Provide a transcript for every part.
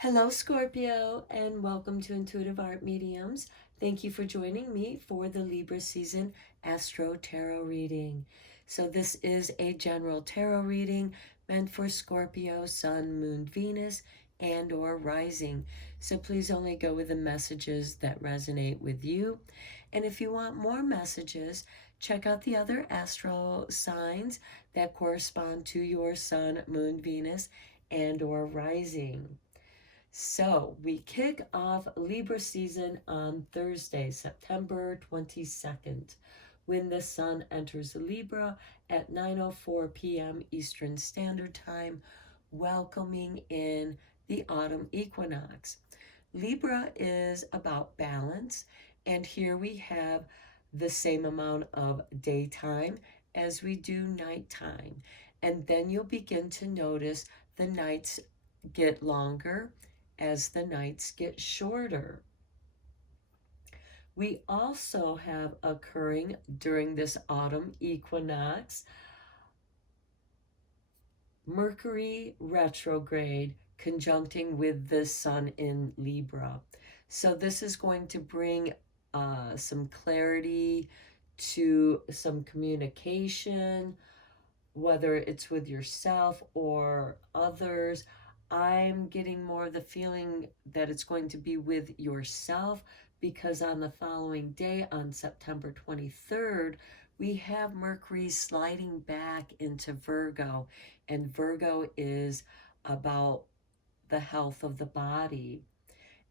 Hello, Scorpio, and welcome to Intuitive Art Mediums. Thank you for joining me for the Libra season Astro-Tarot reading. So this is a general tarot reading meant for Scorpio, Sun, Moon, Venus, and or rising. So please only go with the messages that resonate with you. And if you want more messages, check out the other astro signs that correspond to your Sun, Moon, Venus, and or rising. So we kick off Libra season on Thursday, September 22nd, when the sun enters Libra at 9:04 p.m. Eastern Standard Time, welcoming in the autumn equinox. Libra is about balance, and here we have the same amount of daytime as we do nighttime. And then you'll begin to notice the nights get longer as the nights get shorter. We also have occurring during this autumn equinox Mercury retrograde conjuncting with the sun in Libra. So this is going to bring some clarity to some communication, whether it's with yourself or others. I'm getting more of the feeling that it's going to be with yourself because on the following day, on September 23rd, we have Mercury sliding back into Virgo, and Virgo is about the health of the body.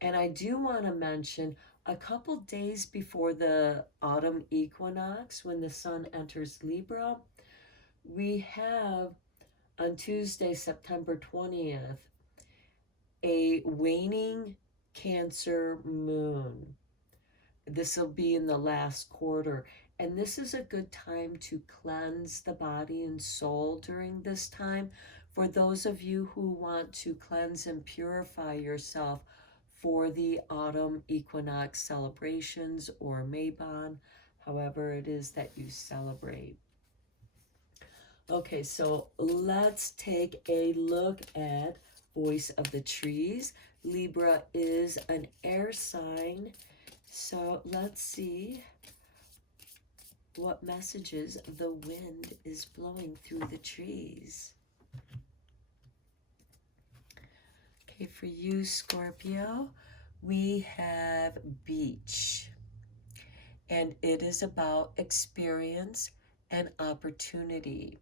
And I do want to mention a couple days before the autumn equinox, when the sun enters Libra, we have on Tuesday, September 20th, a waning Cancer moon. This will be in the last quarter. And this is a good time to cleanse the body and soul during this time. For those of you who want to cleanse and purify yourself for the autumn equinox celebrations or Mabon, however it is that you celebrate. Okay, so let's take a look at Voice of the Trees. Libra is an air sign, so let's see what messages the wind is blowing through the trees. Okay, for you, Scorpio, we have beach, and it is about experience and opportunity.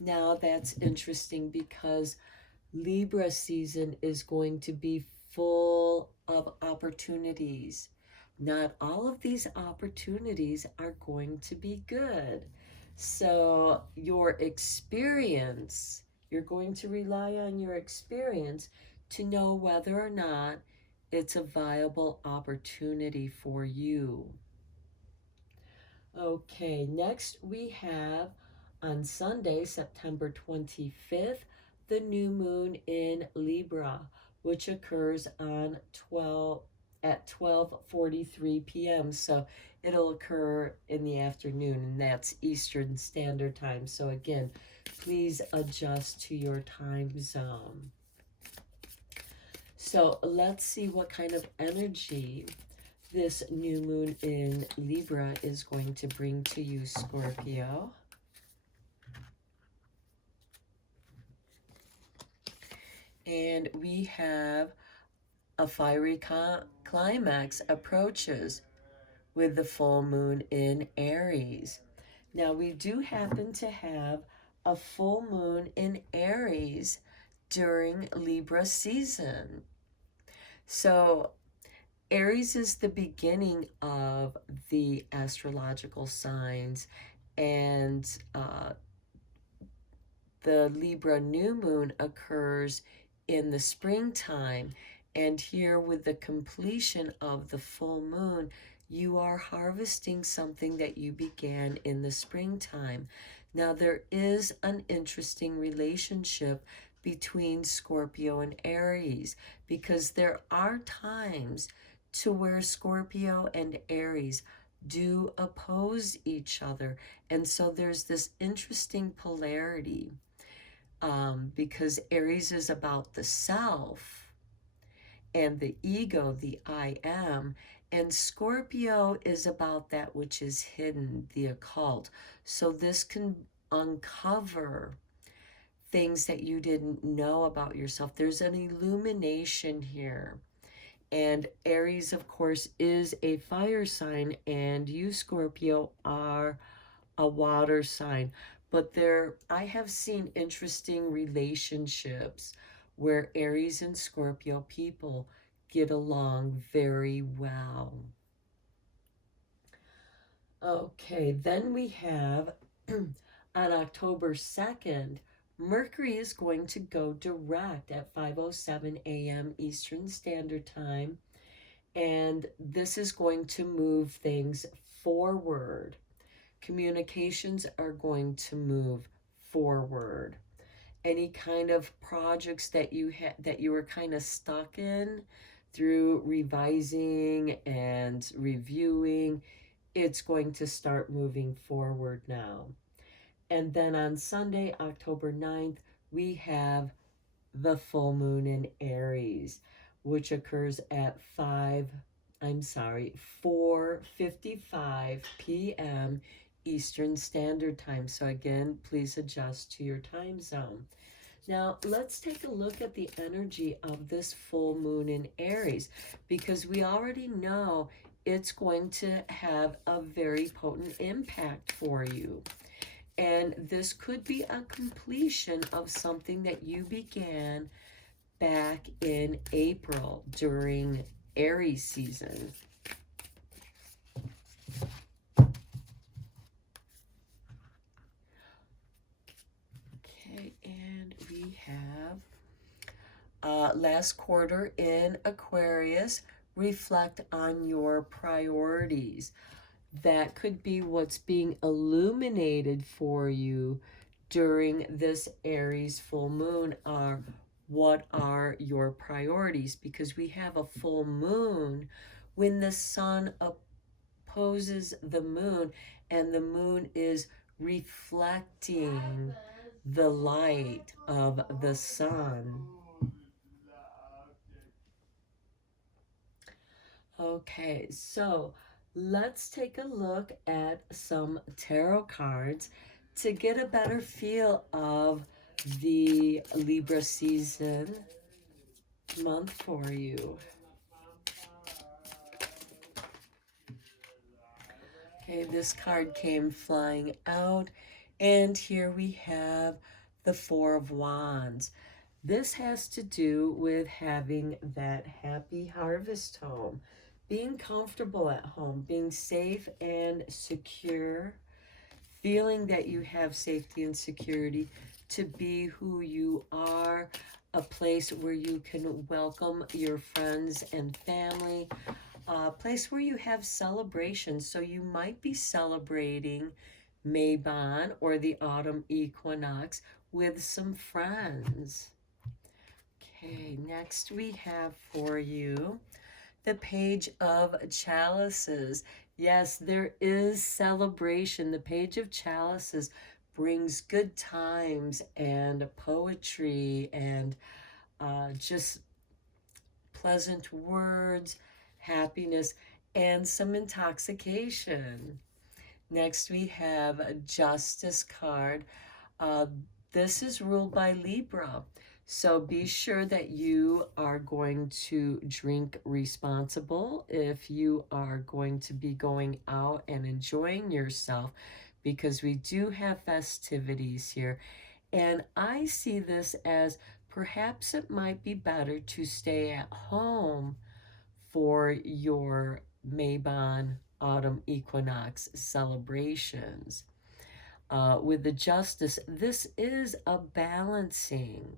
Now that's interesting because Libra season is going to be full of opportunities. Not all of these opportunities are going to be good. So your experience, you're going to rely on your experience to know whether or not it's a viable opportunity for you. Okay, next we have on Sunday, September 25th, the new moon in Libra, which occurs on 12:43 p.m. So it'll occur in the afternoon, and that's Eastern Standard Time. So again, please adjust to your time zone. So let's see what kind of energy this new moon in Libra is going to bring to you, Scorpio. And we have a fiery climax approaches with the full moon in Aries. Now, we do happen to have a full moon in Aries during Libra season. So Aries is the beginning of the astrological signs, and the Libra new moon occurs in the springtime. And here, with the completion of the full moon, you are harvesting something that you began in the springtime. Now, there is an interesting relationship between Scorpio and Aries, because there are times to where Scorpio and Aries do oppose each other. And so there's this interesting polarity, because Aries is about the self and the ego, the I am. And Scorpio is about that which is hidden, the occult. So this can uncover things that you didn't know about yourself. There's an illumination here. And Aries, of course, is a fire sign, and you, Scorpio, are a water sign. But I have seen interesting relationships where Aries and Scorpio people get along very well. Okay, then we have on October 2nd, Mercury is going to go direct at 5:07 a.m. Eastern Standard Time, and this is going to move things forward. Communications are going to move forward. Any kind of projects that you were kind of stuck in through revising and reviewing, it's going to start moving forward now. And then on Sunday, October 9th, we have the full moon in Aries, which occurs at 4:55 p.m. Eastern Standard Time. So again, please adjust to your time zone. Now, let's take a look at the energy of this full moon in Aries, because we already know it's going to have a very potent impact for you. And this could be a completion of something that you began back in April during Aries season. Okay, and we have last quarter in Aquarius. Reflect on your priorities. That could be what's being illuminated for you during this Aries full moon. What are your priorities? Because we have a full moon when the sun opposes the moon, and the moon is reflecting the light of the sun. Okay, so let's take a look at some tarot cards to get a better feel of the Libra season month for you. Okay, this card came flying out, and here we have the Four of Wands. This has to do with having that happy harvest home, being comfortable at home, being safe and secure, feeling that you have safety and security to be who you are, a place where you can welcome your friends and family, a place where you have celebrations. So you might be celebrating Mabon or the autumn equinox with some friends. Okay, next we have for you the Page of Chalices. Yes, there is celebration. The Page of Chalices brings good times and poetry and just pleasant words, happiness, and some intoxication. Next, we have a Justice card. Uh, this is ruled by Libra. So be sure that you are going to drink responsible if you are going to be going out and enjoying yourself, because we do have festivities here. And I see this as perhaps it might be better to stay at home for your Mabon autumn equinox celebrations. With the Justice, this is a balancing.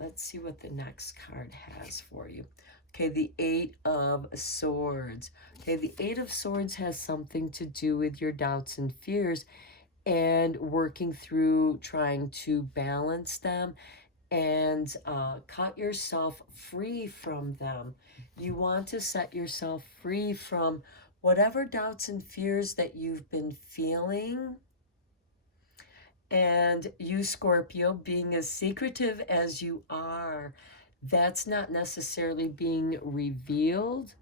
Let's see what the next card has for you. Okay, the Eight of Swords. Okay, the Eight of Swords has something to do with your doubts and fears and working through trying to balance them and cut yourself free from them. You want to set yourself free from whatever doubts and fears that you've been feeling. And you, Scorpio, being as secretive as you are, that's not necessarily being revealed.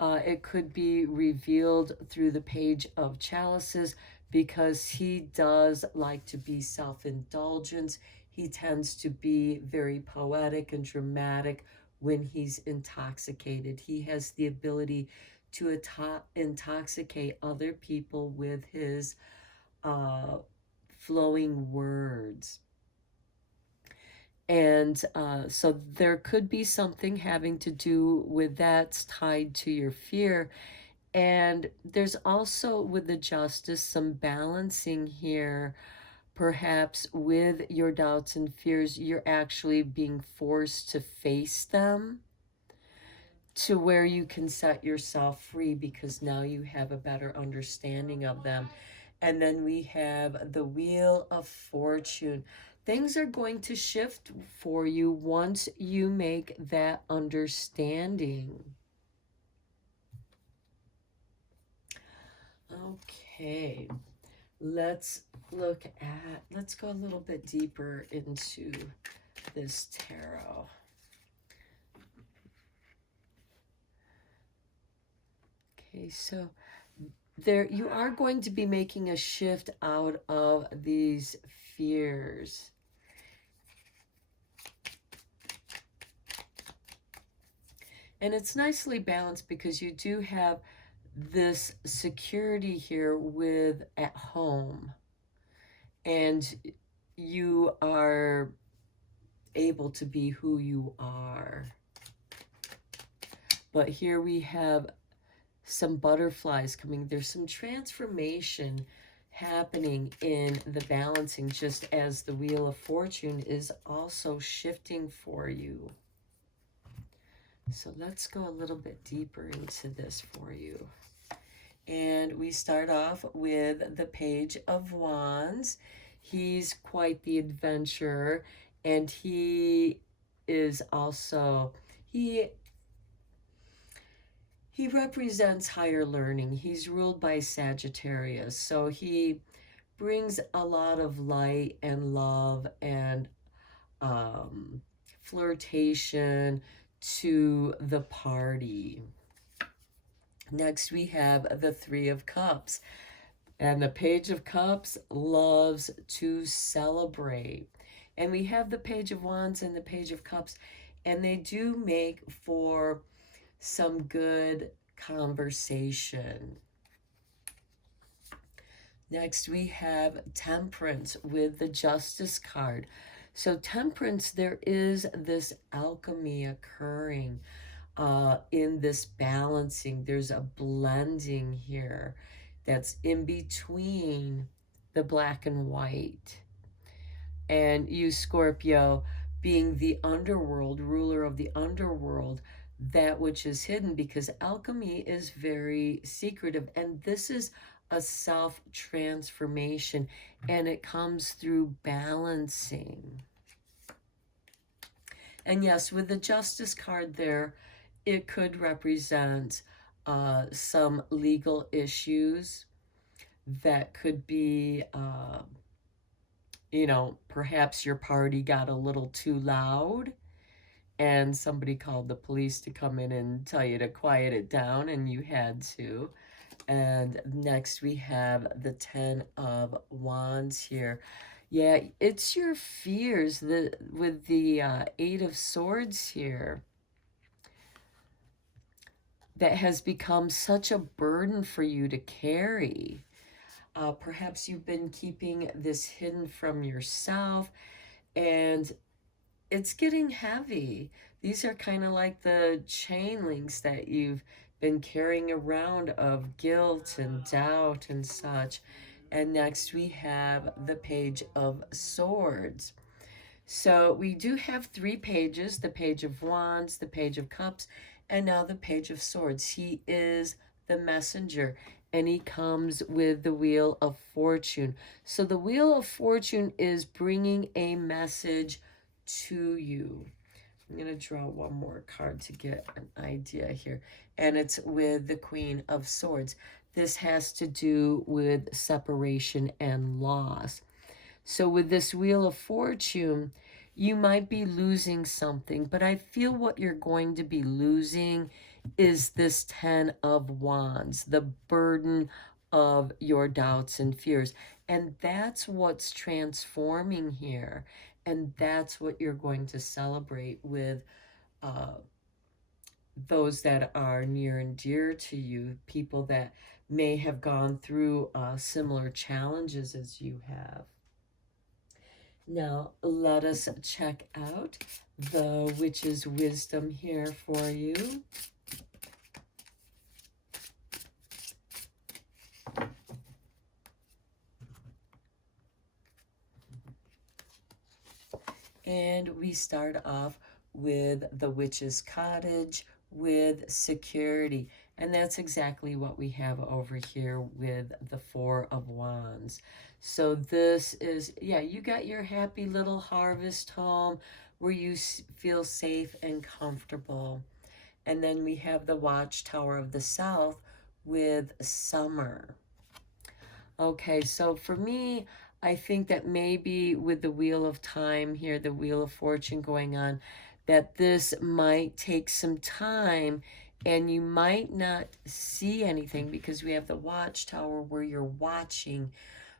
It could be revealed through the Page of Chalices, because he does like to be self-indulgent. He tends to be very poetic and dramatic when he's intoxicated. He has the ability to intoxicate other people with his flowing words. And so there could be something having to do with that's tied to your fear. And there's also, with the Justice, some balancing here. Perhaps with your doubts and fears, you're actually being forced to face them, to where you can set yourself free because now you have a better understanding of them. And then we have the Wheel of Fortune. Things are going to shift for you once you make that understanding. Okay, let's let's go a little bit deeper into this tarot. Okay, so there you are going to be making a shift out of these fears. And it's nicely balanced because you do have this security here with at home. And you are able to be who you are. But here we have some butterflies coming. There's some transformation happening in the balancing, just as the Wheel of Fortune is also shifting for you. So let's go a little bit deeper into this for you. And we start off with the Page of Wands. He's quite the adventurer, and he is also, he represents higher learning. He's ruled by Sagittarius, so he brings a lot of light and love and flirtation to the party. Next, we have the Three of Cups. And the Page of Cups loves to celebrate. And we have the Page of Wands and the Page of Cups, and they do make for some good conversation. Next, we have Temperance with the Justice card. So Temperance, there is this alchemy occurring in this balancing. There's a blending here that's in between the black and white. And you, Scorpio, being the underworld, ruler of the underworld, that which is hidden, because alchemy is very secretive. And this is a self-transformation, and it comes through balancing. And yes, with the Justice card there, it could represent some legal issues that could be, you know, perhaps your party got a little too loud and somebody called the police to come in and tell you to quiet it down, and you had to. And next we have the Ten of Wands here. Yeah, it's your fears with the Eight of Swords here that has become such a burden for you to carry. Perhaps you've been keeping this hidden from yourself, and it's getting heavy. These are kind of like the chain links that you've been carrying around of guilt and doubt and such. And next we have the Page of Swords. So we do have three pages, the Page of Wands, the Page of Cups, and now the Page of Swords. He is the messenger, and he comes with the Wheel of Fortune. So the Wheel of Fortune is bringing a message to you. I'm going to draw one more card to get an idea here. And it's with the Queen of Swords. This has to do with separation and loss. So with this Wheel of Fortune, you might be losing something, but I feel what you're going to be losing is this 10 of Wands, the burden of your doubts and fears. And that's what's transforming here. And that's what you're going to celebrate with uh, those that are near and dear to you, people that may have gone through similar challenges as you have. Now, let us check out the witch's wisdom here for you. And we start off with the witch's cottage with security. And that's exactly what we have over here with the Four of Wands. So this is, yeah, you got your happy little harvest home where you feel safe and comfortable. And then we have the Watchtower of the South with summer. Okay, so for me, I think that maybe with the Wheel of Time here, the Wheel of Fortune going on, that this might take some time and you might not see anything because we have the Watchtower where you're watching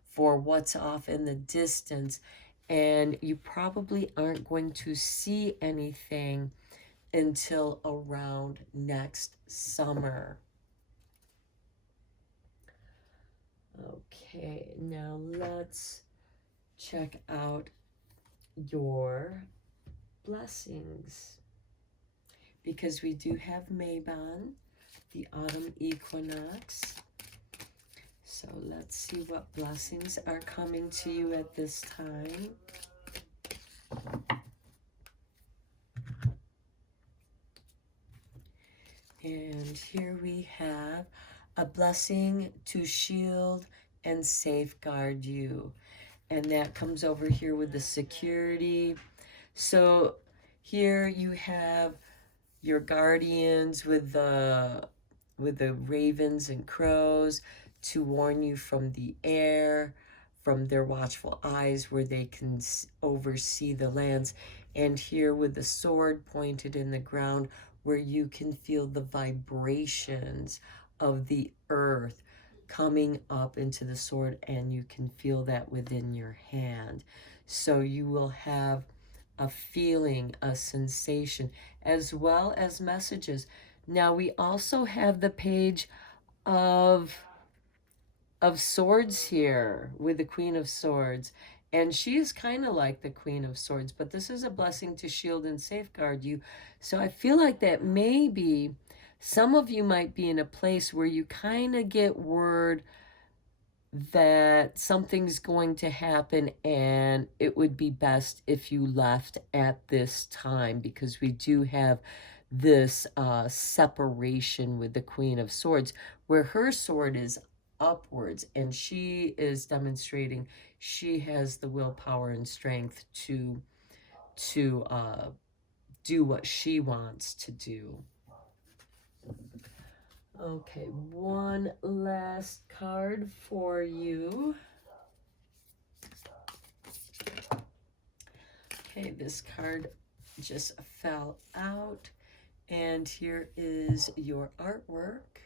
for what's off in the distance, and you probably aren't going to see anything until around next summer. Okay, now let's check out your blessings because we do have Mabon, the autumn equinox. So let's see what blessings are coming to you at this time. And here we have a blessing to shield and safeguard you. And that comes over here with the security. So here you have your guardians with the ravens and crows to warn you from the air, from their watchful eyes where they can oversee the lands, and here with the sword pointed in the ground where you can feel the vibrations of the earth coming up into the sword, and you can feel that within your hand. So you will have a feeling, a sensation, as well as messages. Now we also have the page of swords here with the Queen of Swords. And she is kind of like the Queen of Swords, but this is a blessing to shield and safeguard you. So I feel like that maybe some of you might be in a place where you kind of get word that something's going to happen and it would be best if you left at this time, because we do have this separation with the Queen of Swords where her sword is upwards and she is demonstrating she has the willpower and strength to do what she wants to do. Okay, one last card for you. Okay, this card just fell out, and here is your artwork.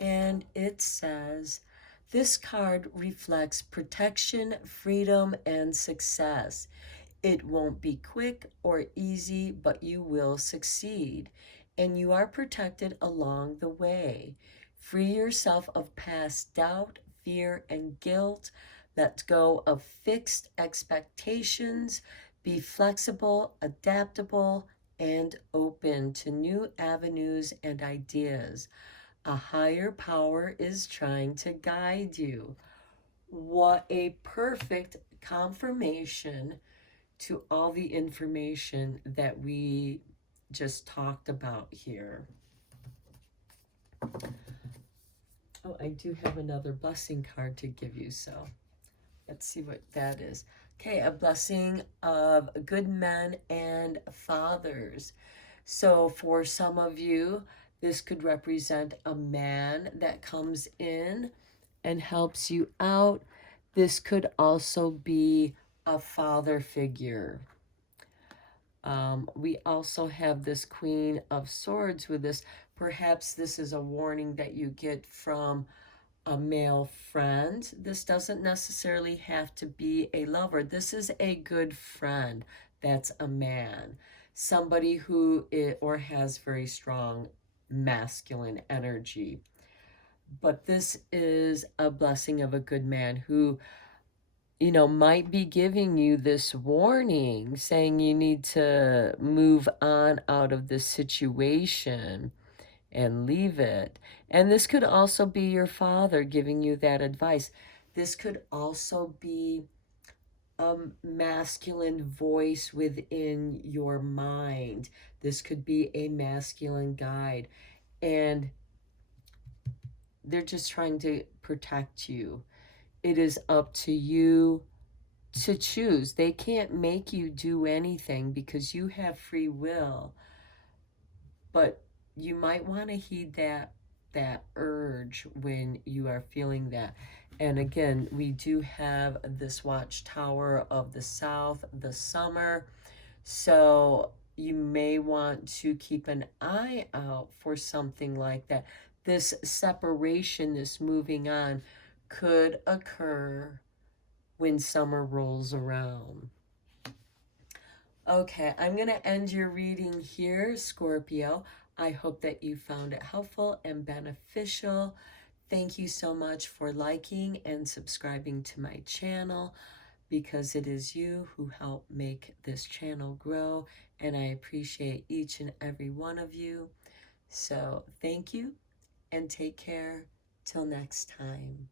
And it says, this card reflects protection, freedom, and success. It won't be quick or easy, but you will succeed, and you are protected along the way. Free yourself of past doubt, fear, and guilt. Let go of fixed expectations. Be flexible, adaptable, and open to new avenues and ideas. A higher power is trying to guide you. What a perfect confirmation to all the information that we just talked about here. Oh, I do have another blessing card to give you, so let's see what that is. Okay, a blessing of good men and fathers. So for some of you, this could represent a man that comes in and helps you out. This could also be a father figure. We also have this Queen of Swords with this. Perhaps this is a warning that you get from a male friend. This doesn't necessarily have to be a lover. This is a good friend that's a man. Somebody who or has very strong masculine energy. But this is a blessing of a good man who, you know, might be giving you this warning saying you need to move on out of this situation and leave it. And this could also be your father giving you that advice. This could also be a masculine voice within your mind. This could be a masculine guide. And they're just trying to protect you. It is up to you to choose. They can't make you do anything because you have free will. But you might want to heed that urge when you are feeling that. And again, we do have this watchtower of the south, the summer. So you may want to keep an eye out for something like that. This separation, this moving on, could occur when summer rolls around. Okay, I'm going to end your reading here, Scorpio. I hope that you found it helpful and beneficial. Thank you so much for liking and subscribing to my channel, because it is you who help make this channel grow, and I appreciate each and every one of you. So thank you and take care till next time.